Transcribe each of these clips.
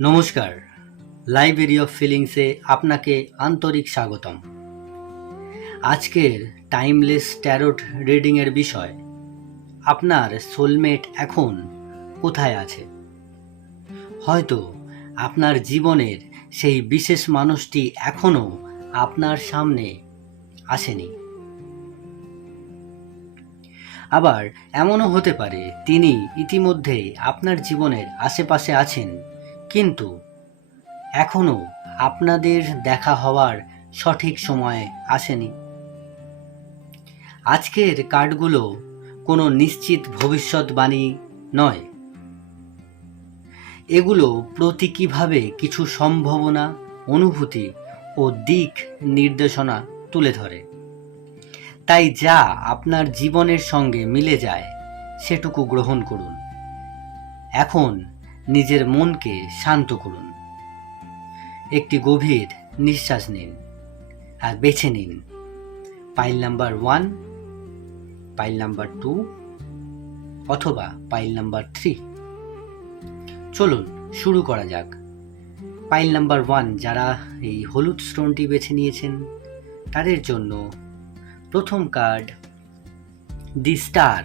নমস্কার, library of ফিলিংসে আপনাকে আন্তরিক স্বাগতম। আজকের টাইমলেস ট্যারোট রিডিংয়ের বিষয়, আপনার সোলমেট এখন কোথায় আছে? হয়তো আপনার জীবনের সেই বিশেষ মানুষটি এখনও আপনার সামনে আসেনি। আবার এমনও হতে পারে তিনি ইতিমধ্যেই আপনার জীবনের আশেপাশে আছেন, কিন্তু এখনও আপনাদের দেখা হওয়ার সঠিক সময় আসেনি। আজকের কার্ডগুলো কোনো নিশ্চিত ভবিষ্যৎবাণী নয়, এগুলো প্রতীকীভাবে কিছু সম্ভাবনা, অনুভূতি ও দিক নির্দেশনা তুলে ধরে। তাই যা আপনার জীবনের সঙ্গে মিলে যায় সেটুকু গ্রহণ করুন। এখন নিজের মনকে শান্ত করুন, একটি গভীর নিঃশ্বাস নিন আর বেছে নিন পাইল নাম্বার 1, পাইল নাম্বার 2 অথবা পাইল নাম্বার 3। চলুন শুরু করা যাক। পাইল নাম্বার 1, যারা এই হলুদ স্টোনটি বেছে নিয়েছেন তাদের জন্য প্রথম কার্ড দি স্টার।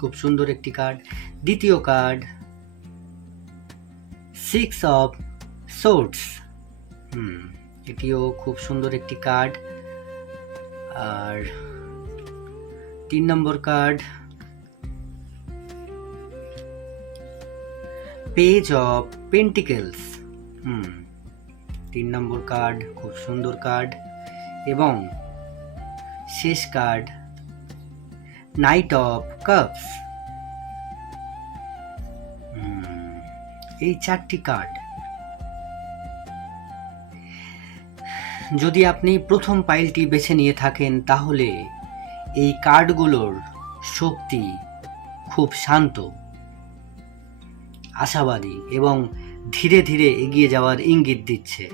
খুব সুন্দর একটি কার্ড। দ্বিতীয় কার্ড 6 অফ সোর্ডস। এটিও খুব সুন্দর একটি কার্ড। আর 3 নম্বর কার্ড পেজ অফ পেন্টিকেলস। 3 নম্বর কার্ড খুব সুন্দর কার্ড। এবং শেষ কার্ড নাইট অফ কাপস। এই 4টি কার্ড। যদি আপনি প্রথম পাইলটি বেছে নিয়ে থাকেন তাহলে এই কার্ডগুলোর শক্তি খুব শান্ত, আশাবাদী এবং ধীরে ধীরে এগিয়ে যাওয়ার ইঙ্গিত দিচ্ছে।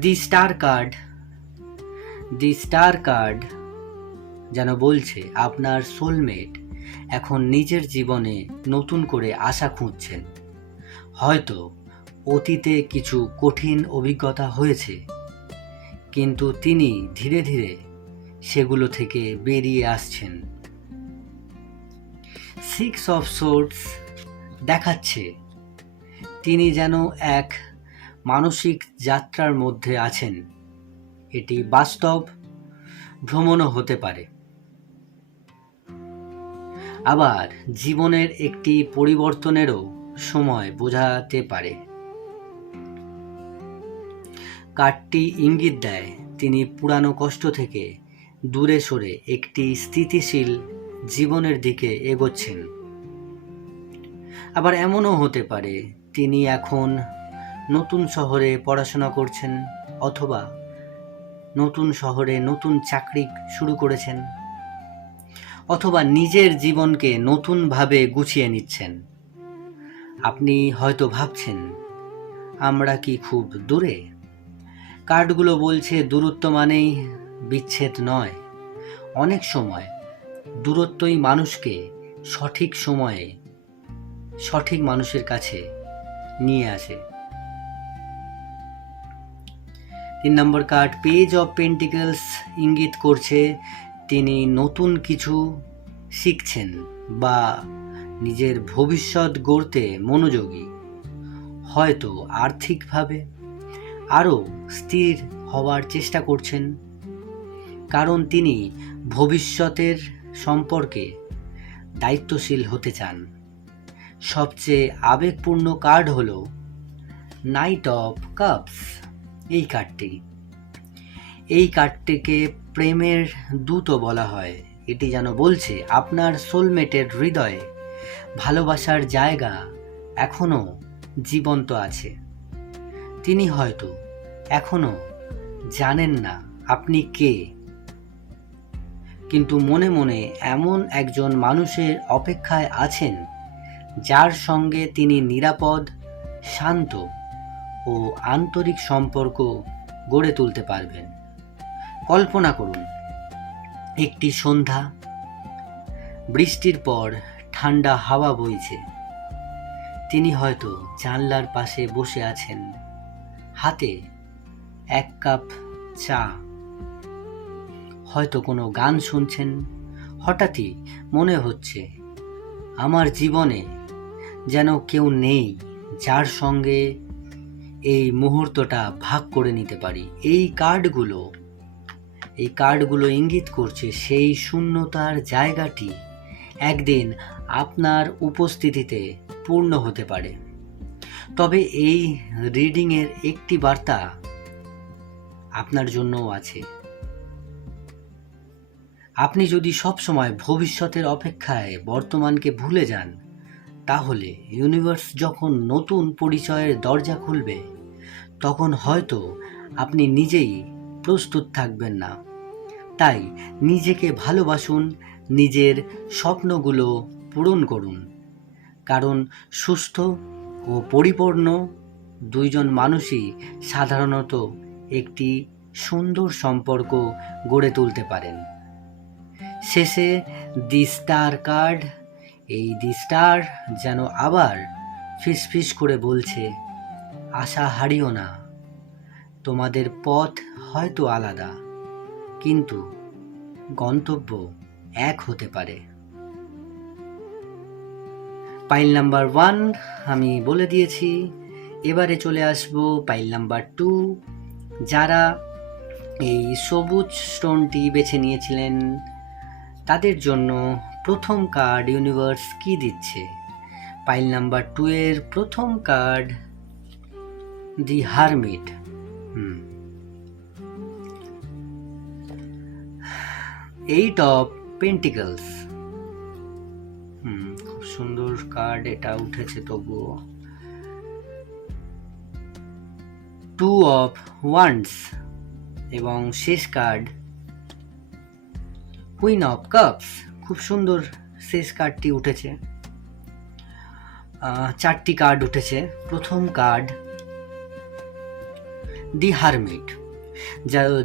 দি স্টার কার্ড যেন বলছে আপনার সোলমেট এখন নিজের জীবনে নতুন করে আশা খুঁজছেন। হয়তো অতীতে কিছু কঠিন অভিজ্ঞতা হয়েছে, কিন্তু তিনি ধীরে ধীরে সেগুলো থেকে বেরিয়ে আসছেন। 6 অফ সোর্ডস দেখাচ্ছে তিনি যেন এক মানসিক যাত্রার মধ্যে আছেন। এটি বাস্তব ভ্রমণও হতে পারে, আবার জীবনের একটি পরিবর্তনেরও সময় বোঝাতে পারে। কার্ডটি ইঙ্গিত দেয় তিনি পুরানো কষ্ট থেকে দূরে সরে একটি স্থিতিশীল জীবনের দিকে এগোচ্ছেন। আবার এমনও হতে পারে তিনি এখন নতুন শহরে পড়াশোনা করছেন, অথবা নতুন শহরে নতুন চাকরি শুরু করেছেন, অথবা নিজের জীবনকে নতুনভাবে গুছিয়ে নিচ্ছেন। আপনি হয়তো ভাবছেন, আমরা কি খুব দূরে? কার্ডগুলো বলছে দূরত্ব মানেই বিচ্ছেদ নয়। অনেক সময় দূরত্বই মানুষকে সঠিক সময়ে সঠিক মানুষের কাছে নিয়ে আসে। 3 নম্বর কার্ড পেজ অফ পেন্টিকেলস ইঙ্গিত করছে তিনি নতুন কিছু শিখছেন বা নিজের ভবিষ্যৎ গড়তে মনোযোগী। হয়তো আর্থিকভাবে আরও স্থির হওয়ার চেষ্টা করছেন, কারণ তিনি ভবিষ্যতের সম্পর্কে দায়িত্বশীল হতে চান। সবচেয়ে আবেগপূর্ণ কার্ড হল নাইট অফ কাপস। এই কার্ডটিকে প্রেমের দূতও বলা হয়। এটি যেন বলছে আপনার সোলমেটের হৃদয়ে ভালোবাসার জায়গা এখনও জীবন্ত আছে। তিনি হয়তো এখনও জানেন না আপনি কে, কিন্তু মনে মনে এমন একজন মানুষের অপেক্ষায় আছেন যার সঙ্গে তিনি নিরাপদ, শান্ত ও আন্তরিক সম্পর্ক গড়ে তুলতে পারবেন। কল্পনা করুন একটি সন্ধ্যা, বৃষ্টির পর ঠান্ডা হাওয়া বইছে, তিনি হয়তো জানলার পাশে বসে আছেন, হাতে এক কাপ চা, হয়তো কোনো গান শুনছেন। হঠাৎই মনে হচ্ছে আমার জীবনে যেন কেউ নেই যার সঙ্গে এই মুহূর্তটা ভাগ করে নিতে পারি। এই কার্ডগুলো ইঙ্গিত করছে সেই শূন্যতার জায়গাটি একদিন আপনার উপস্থিতিতে পূর্ণ হতে পারে। তবে এই রিডিংয়ের একটি বার্তা আপনার জন্যও আছে। আপনি যদি সবসময় ভবিষ্যতের অপেক্ষায় বর্তমানকে ভুলে যান, তাহলে ইউনিভার্স যখন নতুন পরিচয়ের দরজা খুলবে, তখন হয়তো আপনি নিজেই প্রস্তুত থাকবেন না। তাই নিজেকে ভালোবাসুন, নিজের স্বপ্নগুলো পূরণ করুন, কারণ সুস্থ ও পরিপূর্ণ দুইজন মানুষই সাধারণত একটি সুন্দর সম্পর্ক গড়ে তুলতে পারেন। শেষে দি স্টার কার্ড, এই দি স্টার যেন আবার ফিসফিস করে বলছে, আশা হারিও না, তোমাদের পথ হয়তো আলাদা, কিন্তু গন্তব্য এক হতে পারে। পাইল নাম্বার 1 আমি বলে দিয়েছি। এবারে চলে আসব পাইল নাম্বার 2। যারা এই সবুজ স্টোনটি বেছে নিয়েছিলেন, তাদের জন্য প্রথম কার্ড ইউনিভার্স কি দিচ্ছে? পাইল নাম্বার 2 এর প্রথম card the hermit. Eight of pentacles. খুব সুন্দর কার্ড এটা উঠেছে। তবুও 2 অফ ওয়ান্ডস এবং শেষ কার্ড কুইন অফ কাপস। খুব সুন্দর শেষ কার্ডটি উঠেছে। 4টি কার্ড উঠেছে। প্রথম কার্ড দি হারমিট।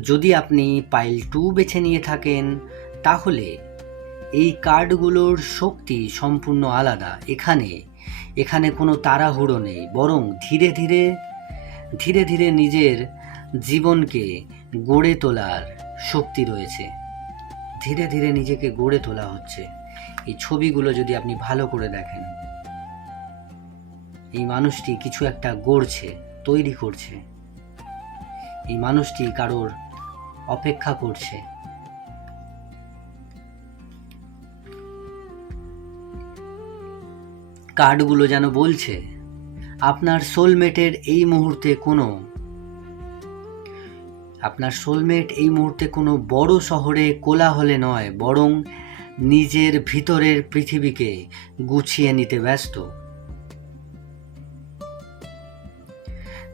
যদি আপনি পাইল 2 বেছে নিয়ে থাকেন, তাহলে এই কার্ডগুলোর শক্তি সম্পূর্ণ আলাদা। এখানে কোনো তাড়াহুড়ো নেই, বরং ধীরে ধীরে নিজের জীবনকে গড়ে তোলার শক্তি রয়েছে। ধীরে ধীরে নিজেকে গড়ে তোলা হচ্ছে। এই ছবিগুলো যদি আপনি ভালো করে দেখেন, এই মানুষটি কিছু একটা গড়ছে, তৈরি করছে। এই মানুষটি কারোর অপেক্ষা করছে। কার্ডগুলো যেন বলছে আপনার সোলমেট এই মুহূর্তে কোনো বড় শহরে কোলাহলে নয়, বরং নিজের ভিতরের পৃথিবীকে গুছিয়ে নিতে ব্যস্ত।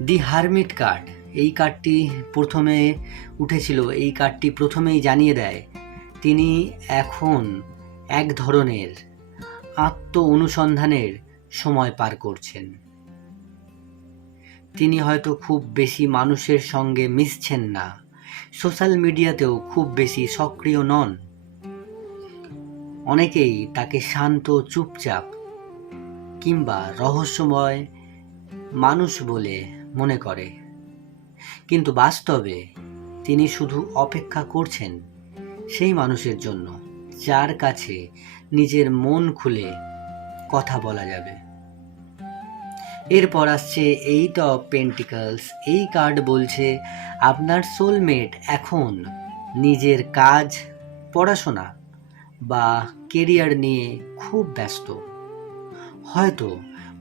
দি হারমিট কার্ড, এই কার্ডটি প্রথমে উঠেছিল। এই কার্ডটি প্রথমেই জানিয়ে দেয় তিনি এখন এক ধরনের আত্ম অনুসন্ধানের সময় পার করছেন। তিনি হয়তো খুব বেশি মানুষের সঙ্গে মিশছেন না, সোশ্যাল মিডিয়াতেও খুব বেশি সক্রিয় নন। অনেকেই তাকে শান্ত, চুপচাপ কিংবা রহস্যময় মানুষ বলে মনে করে, কিন্তু বাস্তবে তিনি শুধু অপেক্ষা করছেন সেই মানুষের জন্য যার কাছে নিজের মন খুলে কথা বলা যাবে। এরপর আসছে এইট অফ পেন্টিকলস। এই কার্ড বলছে আপনার সোলমেট এখন নিজের কাজ, পড়াশোনা বা কেরিয়ার নিয়ে খুব ব্যস্ত। হয়তো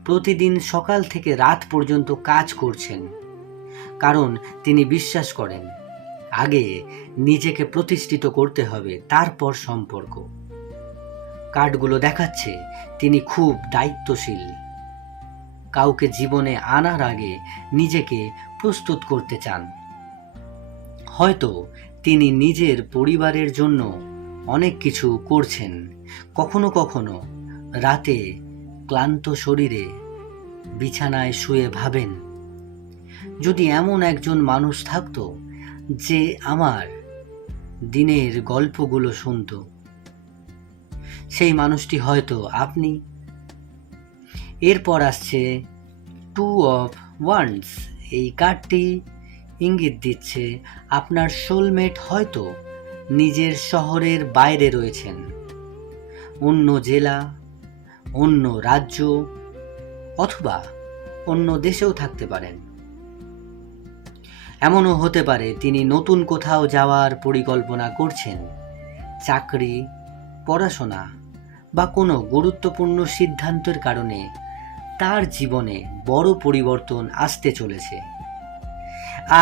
প্রতিদিন সকাল থেকে রাত পর্যন্ত কাজ করছেন, কারণ তিনি বিশ্বাস করেন আগে নিজেকে প্রতিষ্ঠিত করতে হবে, তারপর সম্পর্ক। কার্ডগুলো দেখাচ্ছে তিনি খুব দায়িত্বশীল, কাউকে জীবনে আনার আগে নিজেকে প্রস্তুত করতে চান। হয়তো তিনি নিজের পরিবারের জন্য অনেক কিছু করছেন। কখনো কখনো রাতে ক্লান্ত শরীরে বিছানায় শুয়ে ভাবেন, যদি এমন একজন মানুষ থাকতো যে আমার দিনের গল্পগুলো শুনতো, সেই মানুষটি হয়তো আপনি। এরপর আসছে 2 অফ ওয়ান্ডস। এই কার্ডটি ইঙ্গিত দিচ্ছে আপনার সোলমেট হয়তো নিজের শহরের বাইরে রয়েছেন, অন্য জেলা, অন্য রাজ্য অথবা অন্য দেশেও থাকতে পারেন। এমনও হতে পারে তিনি নতুন কোথাও যাওয়ার পরিকল্পনা করছেন, চাকরি, পড়াশোনা বা কোনো গুরুত্বপূর্ণ সিদ্ধান্তের কারণে তার জীবনে বড় পরিবর্তন আসতে চলেছে।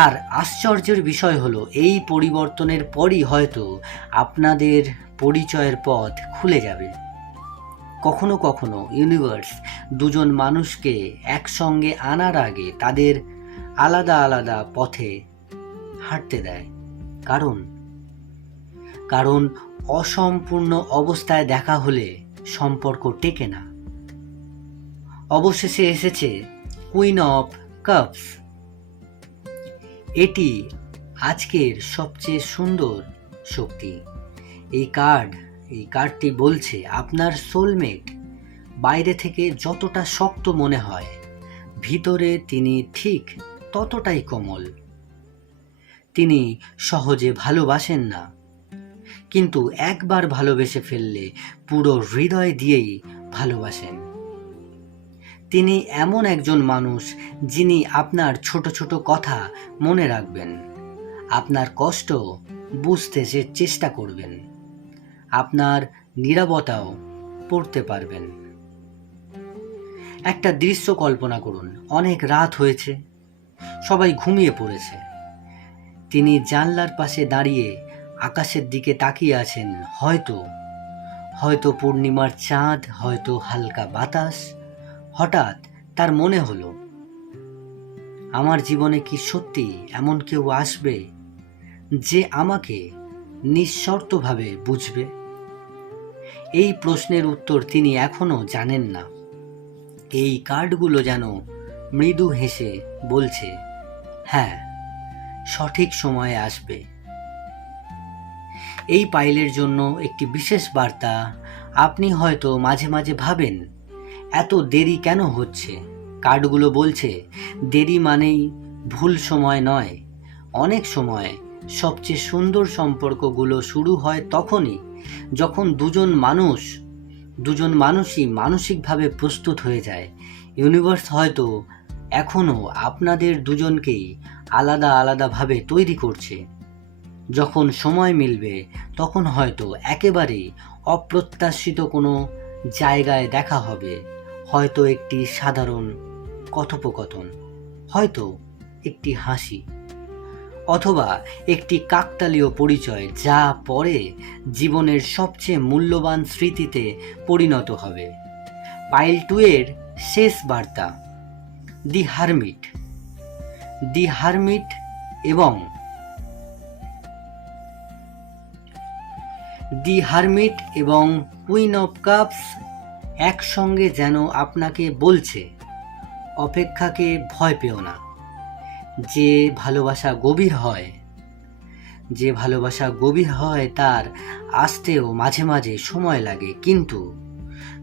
আর আশ্চর্যের বিষয় হলো এই পরিবর্তনের পরই হয়তো আপনাদের পরিচয়ের পথ খুলে যাবে। কখনো কখনো ইউনিভার্স দুজন মানুষকে একসঙ্গে আনার আগে তাদের আলাদা আলাদা পথে হাঁটতে দেয়, কারণ অসম্পূর্ণ অবস্থায় দেখা হলে সম্পর্ক টেকে না। অবশেষে এসেছে কুইন অফ কাপস। এটি আজকের সবচেয়ে সুন্দর শক্তি। এই কার্ডটি বলছে আপনার সোলমেট বাইরে থেকে যতটা শক্ত মনে হয়, ভিতরে তিনি ঠিক ততটাই কোমল। তিনি সহজে ভালোবাসেন না, কিন্তু একবার ভালোবেসে ফেললে পুরো হৃদয় দিয়েই ভালোবাসেন। তিনি এমন একজন মানুষ যিনি আপনার ছোট ছোট কথা মনে রাখবেন, আপনার কষ্ট বুঝতে চেষ্টা করবেন, আপনার নীরবতাও পড়তে পারবেন। একটা দৃশ্য কল্পনা করুন, অনেক রাত হয়েছে, সবাই ঘুমিয়ে পড়েছে। তিনি জানলার পাশে দাঁড়িয়ে আকাশের দিকে তাকিয়ে আছেন। হয়তো পূর্ণিমার চাঁদ, হয়তো হালকা বাতাস। হঠাৎ তার মনে হলো, আমার জীবনে কি সত্যি এমন কেউ আসবে যে আমাকে নিঃশর্তভাবে বুঝবে? এই প্রশ্নের উত্তর তিনি এখনো জানেন না। এই কার্ডগুলো যেন মৃদু হেসে বলছে, হ্যাঁ, সঠিক সময়ে আসবে। এই পাইলের জন্য একটি বিশেষ বার্তা। আপনি হয়তো মাঝে মাঝে ভাবেন, এত দেরি কেন হচ্ছে? কার্ডগুলো বলছে দেরি মানেই ভুল সময় নয়। অনেক সময় সবচেয়ে সুন্দর সম্পর্কগুলো শুরু হয় তখনই যখন দুজন মানুষই মানসিকভাবে প্রস্তুত হয়ে যায়। ইউনিভার্স হয়তো এখনও আপনাদের দুজনকেই আলাদা আলাদাভাবে তৈরি করছে। যখন সময় মিলবে তখন হয়তো একেবারেই অপ্রত্যাশিত কোনো জায়গায় দেখা হবে। হয়তো একটি সাধারণ কথোপকথন, হয়তো একটি হাসি, অথবা একটি কাকতালীয় পরিচয় যা পরে জীবনের সবচেয়ে মূল্যবান স্মৃতিতে পরিণত হবে। পাইল 2 এর শেষ বার্তা, দি হারমিট এবং কুইন অফ কাপস একসঙ্গে যেন আপনাকে বলছে, অপেক্ষাকে ভয় পেও না। যে ভালোবাসা গভীর হয় তার আসতেও মাঝে মাঝে সময় লাগে, কিন্তু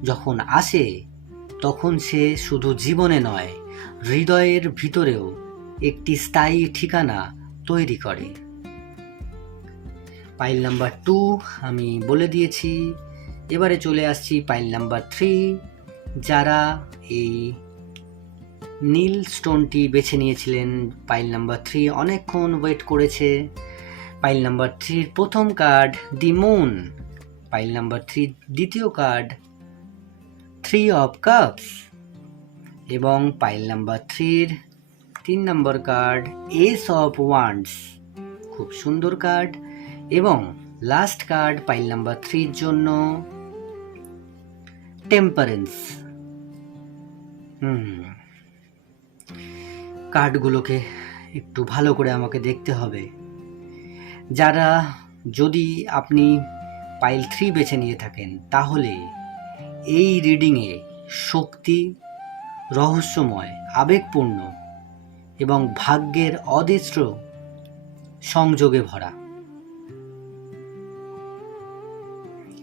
যখন আসে তখন সে শুধু জীবনে নয়, হৃদয়ের ভিতরেও একটি স্থায়ী ঠিকানা তৈরি করে। পাইল নাম্বার 2 আমি বলে দিয়েছি। এবারে চলে আসছি পাইল নাম্বার 3। যারা এই নীল স্টোনটি বেছে নিয়েছিলেন, পাইল নাম্বার 3 অনেকক্ষণ ওয়েট করেছে। পাইল নাম্বার 3 প্রথম card the moon, pile number 3 দ্বিতীয় কার্ড 3 অফ কাপস, এবং পাইল নাম্বার 3 3 নম্বর কার্ড এস অফ ওয়ান্ডস। খুব সুন্দর কার্ড। এবং লাস্ট কার্ড পাইল নাম্বার 3 জন্য টেম্পারেন্স। কার্ডগুলোকে একটু ভালো করে আমাকে দেখতে হবে। যদি আপনি পাইল 3 বেছে নিয়ে থাকেন, তাহলে এই রিডিংয়ে শক্তি, রহস্যময়, আবেগপূর্ণ এবং ভাগ্যের অদৃশ্য সংযোগে ভরা।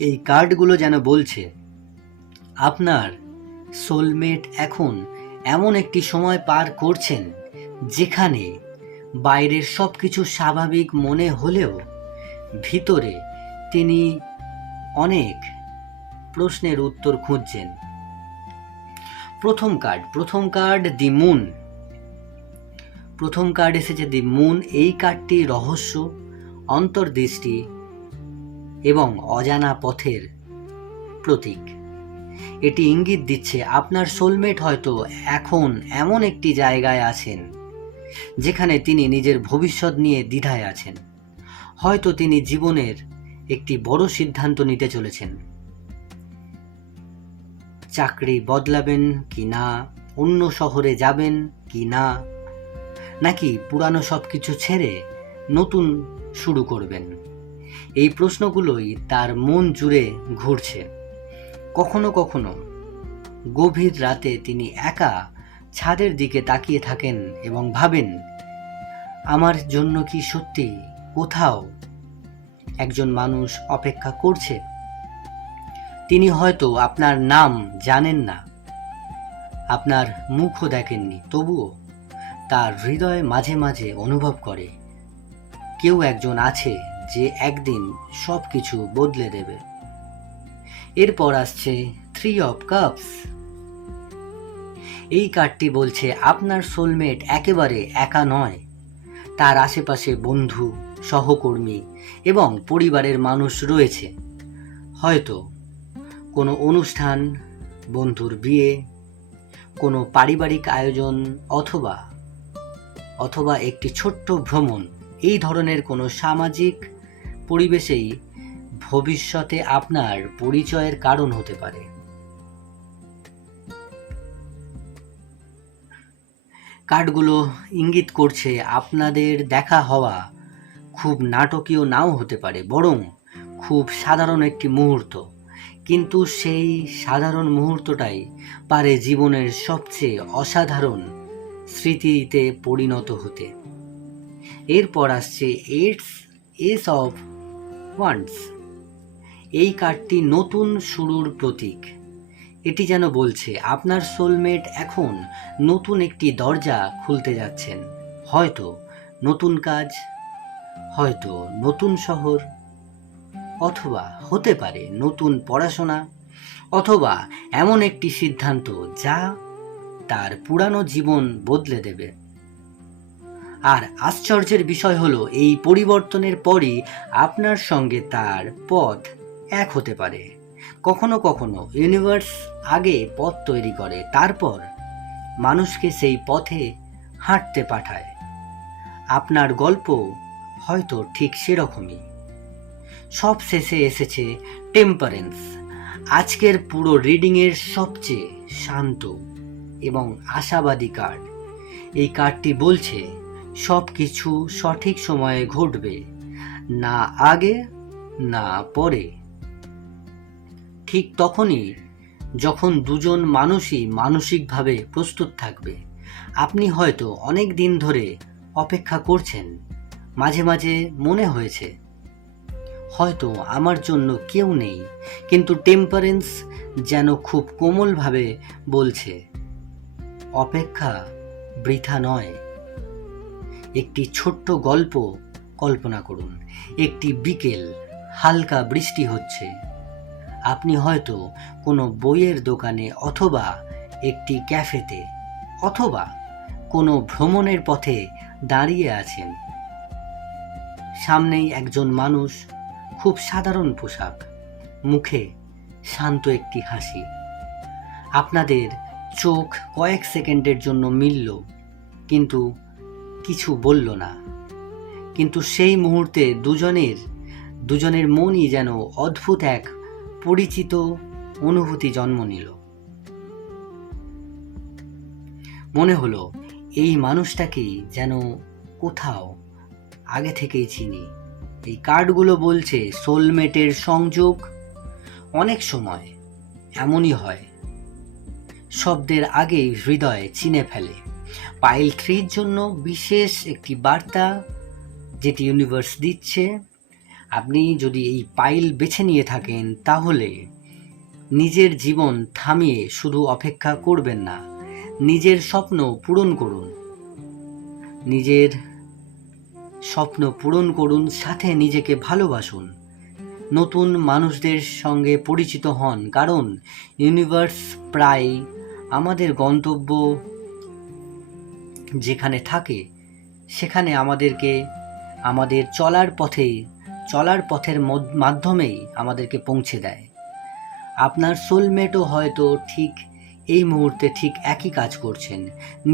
এই কার্ডগুলো যেন বলছে আপনার সোলমেট এখন এমন একটি সময় পার করছেন যেখানে বাইরের সব কিছু স্বাভাবিক মনে হলেও ভিতরে তিনি অনেক প্রশ্নের উত্তর খুঁজছেন। প্রথম কার্ড দি মুন। প্রথম কার্ড এসেছে দি মুন। এই কার্ডটি রহস্য, অন্তর্দৃষ্টি এবং অজানা পথের প্রতীক। এটি ইঙ্গিত দিচ্ছে আপনার সোলমেট হয়তো এখন এমন একটি জায়গায় আছেন যেখানে তিনি নিজের ভবিষ্যৎ নিয়ে দ্বিধায় আছেন। হয়তো তিনি জীবনের একটি বড় সিদ্ধান্ত নিতে চলেছেন। চাকরি বদলাবেন কি না, অন্য শহরে যাবেন কি না, নাকি পুরানো সব কিছু ছেড়ে নতুন শুরু করবেন। এই প্রশ্নগুলোই তার মন জুড়ে ঘুরছে। কখনো কখনো গভীর রাতে তিনি একা ছাদের দিকে তাকিয়ে থাকেন এবং ভাবেন, আমার জন্য কি সত্যি কোথাও একজন মানুষ অপেক্ষা করছে? তিনি হয়তো আপনার নাম জানেন না, আপনার মুখও দেখেননি, তবুও তার হৃদয় মাঝে মাঝে অনুভব করে কেউ একজন আছে যে একদিন সব কিছু বদলে দেবে। এরপর আসছে 3 অফ কাপস। এই কার্ডটি বলছে আপনার সোলমেট একেবারে একা নয়। তার আশেপাশে বন্ধু, সহকর্মী এবং পরিবারের মানুষ রয়েছে। হয়তো কোনো অনুষ্ঠান, বন্ধুর বিয়ে, কোনো পারিবারিক আয়োজন অথবা একটি ছোট্ট ভ্রমণ, এই ধরনের কোনো সামাজিক পরিবেশেই ভবিষ্যতে আপনার পরিচয়ের কারণ হতে পারে। কার্ডগুলো ইঙ্গিত করছে আপনাদের দেখা হওয়া খুব নাটকীয় নাও হতে পারে, বরং খুব সাধারণ একটি মুহূর্ত। কিন্তু সেই সাধারণ মুহূর্তটাই পারে জীবনের সবচেয়ে অসাধারণ স্মৃতিতে পরিণত হতে। এরপর আসছে এস অফ ওয়ান্ডস। এই কার্ডটি নতুন শুরুর প্রতীক। এটি যেন বলছে আপনার সোলমেট এখন নতুন একটি দরজা খুলতে যাচ্ছেন। হয়তো নতুন কাজ, হয়তো নতুন শহর, অথবা হতে পারে নতুন পড়াশোনা, অথবা এমন একটি সিদ্ধান্ত যা তার পুরানো জীবন বদলে দেবে। আর আশ্চর্যের বিষয় হলো এই পরিবর্তনের পরই আপনার সঙ্গে তার পথ এক হতে পারে। কখনো কখনো ইউনিভার্স আগে পথ তৈরি করে, তারপর মানুষকে সেই পথে হাঁটতে পাঠায়। আপনার গল্প হয়তো ঠিক সেরকমই। সব শেষে এসেছে টেম্পারেন্স। আজকের পুরো রিডিংয়ের সবচেয়ে শান্ত এবং আশাবাদী কার্ড। এই কার্ডটি বলছে সব কিছু সঠিক সময়ে ঘটবে, না আগে না পরে, ঠিক তখনই যখন দুজন মানুষই মানসিকভাবে প্রস্তুত থাকবে। আপনি হয়তো অনেক দিন ধরে অপেক্ষা করছেন। মাঝে মাঝে মনে হয়েছে হয়তো আমার জন্য কেউ নেই, কিন্তু টেম্পারেন্স যেন খুব কোমলভাবে বলছে অপেক্ষা বৃথা নয়। একটি ছোট্ট গল্প কল্পনা করুন। একটি বিকেল, হালকা বৃষ্টি হচ্ছে। আপনি হয়তো কোনো বইয়ের দোকানে, অথবা একটি ক্যাফেতে, অথবা কোনো ভ্রমণের পথে দাঁড়িয়ে আছেন। সামনেই একজন মানুষ, খুব সাধারণ পোশাক, মুখে শান্ত একটি হাসি। আপনাদের চোখ কয়েক সেকেন্ডের জন্য মিলল, কিন্তু কিছু বলল না। কিন্তু সেই মুহূর্তে দুজনের মনই যেন অদ্ভুত এক পরিচিত অনুভূতি জন্ম নিল। মনে হলো এই মানুষটাকেই যেন কোথাও আগে থেকেই চিনি। এই কার্ডগুলো বলছে সোলমেটের সংযোগ অনেক সময় এমনই হয়, শব্দের আগেই হৃদয় চিনে ফেলে। পাইল 3 জন্য বিশেষ একটি বার্তা যেটি ইউনিভার্স দিচ্ছে। আপনি যদি এই পাইল বেছে নিয়ে থাকেন, তাহলে নিজের জীবন থামিয়ে শুধু অপেক্ষা করবেন না, নিজের স্বপ্ন পূরণ করুন। নিজের স্বপ্ন পূরণ করুন, সাথে নিজেকে ভালোবাসুন। নতুন মানুষদের সঙ্গে পরিচিত হন, কারণ ইউনিভার্স প্রায় আমাদের গন্তব্য যেখানে থাকে সেখানে আমাদেরকে আমাদের চলার পথের মাধ্যমেই আমাদেরকে পৌঁছে দেয়। আপনার সোলমেটও হয়তো ঠিক এই মুহূর্তে ঠিক একই কাজ করছেন,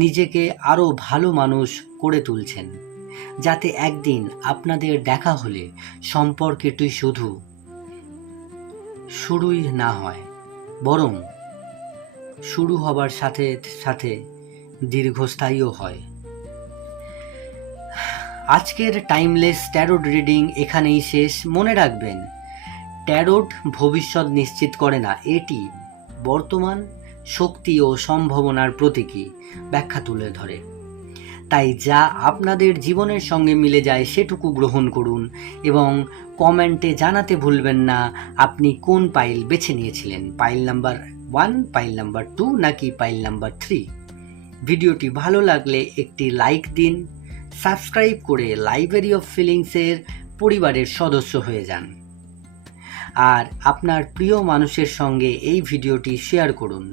নিজেকে আরও ভালো মানুষ করে তুলছেন, যাতে একদিন আপনাদের দেখা হলে সম্পর্কটি শুধু শুরুই না হয়, বরং শুরু হবার সাথে সাথে দীর্ঘস্থায়ীও হয়। আজকের টাইমলেস ট্যারোট রিডিং এখানেই শেষ। মনে রাখবেন, ট্যারোট ভবিষ্যৎ নিশ্চিত করে না, এটি বর্তমান শক্তি ও সম্ভাবনার প্রতীকী ব্যাখ্যা তুলে ধরে। তাই যা আপনাদের জীবনের সঙ্গে মিলে যায় সেটুকু গ্রহণ করুন এবং কমেন্টে জানাতে ভুলবেন না আপনি কোন পাইল বেছে নিয়েছিলেন, পাইল নাম্বার 1, পাইল নাম্বার 2 নাকি পাইল নাম্বার 3। ভিডিওটি ভালো লাগলে একটি লাইক দিন, সাবস্ক্রাইব করে লাইব্রেরি অফ ফিলিংসের পরিবারের সদস্য হয়ে যান, আর আপনার প্রিয় মানুষের সঙ্গে এই ভিডিওটি শেয়ার করুন।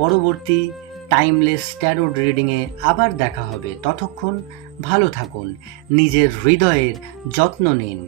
পরবর্তী টাইমলেস ট্যারোট রিডিংয়ে আবার দেখা হবে। ততক্ষণ ভালো থাকুন, নিজের হৃদয়ের যত্ন নিন।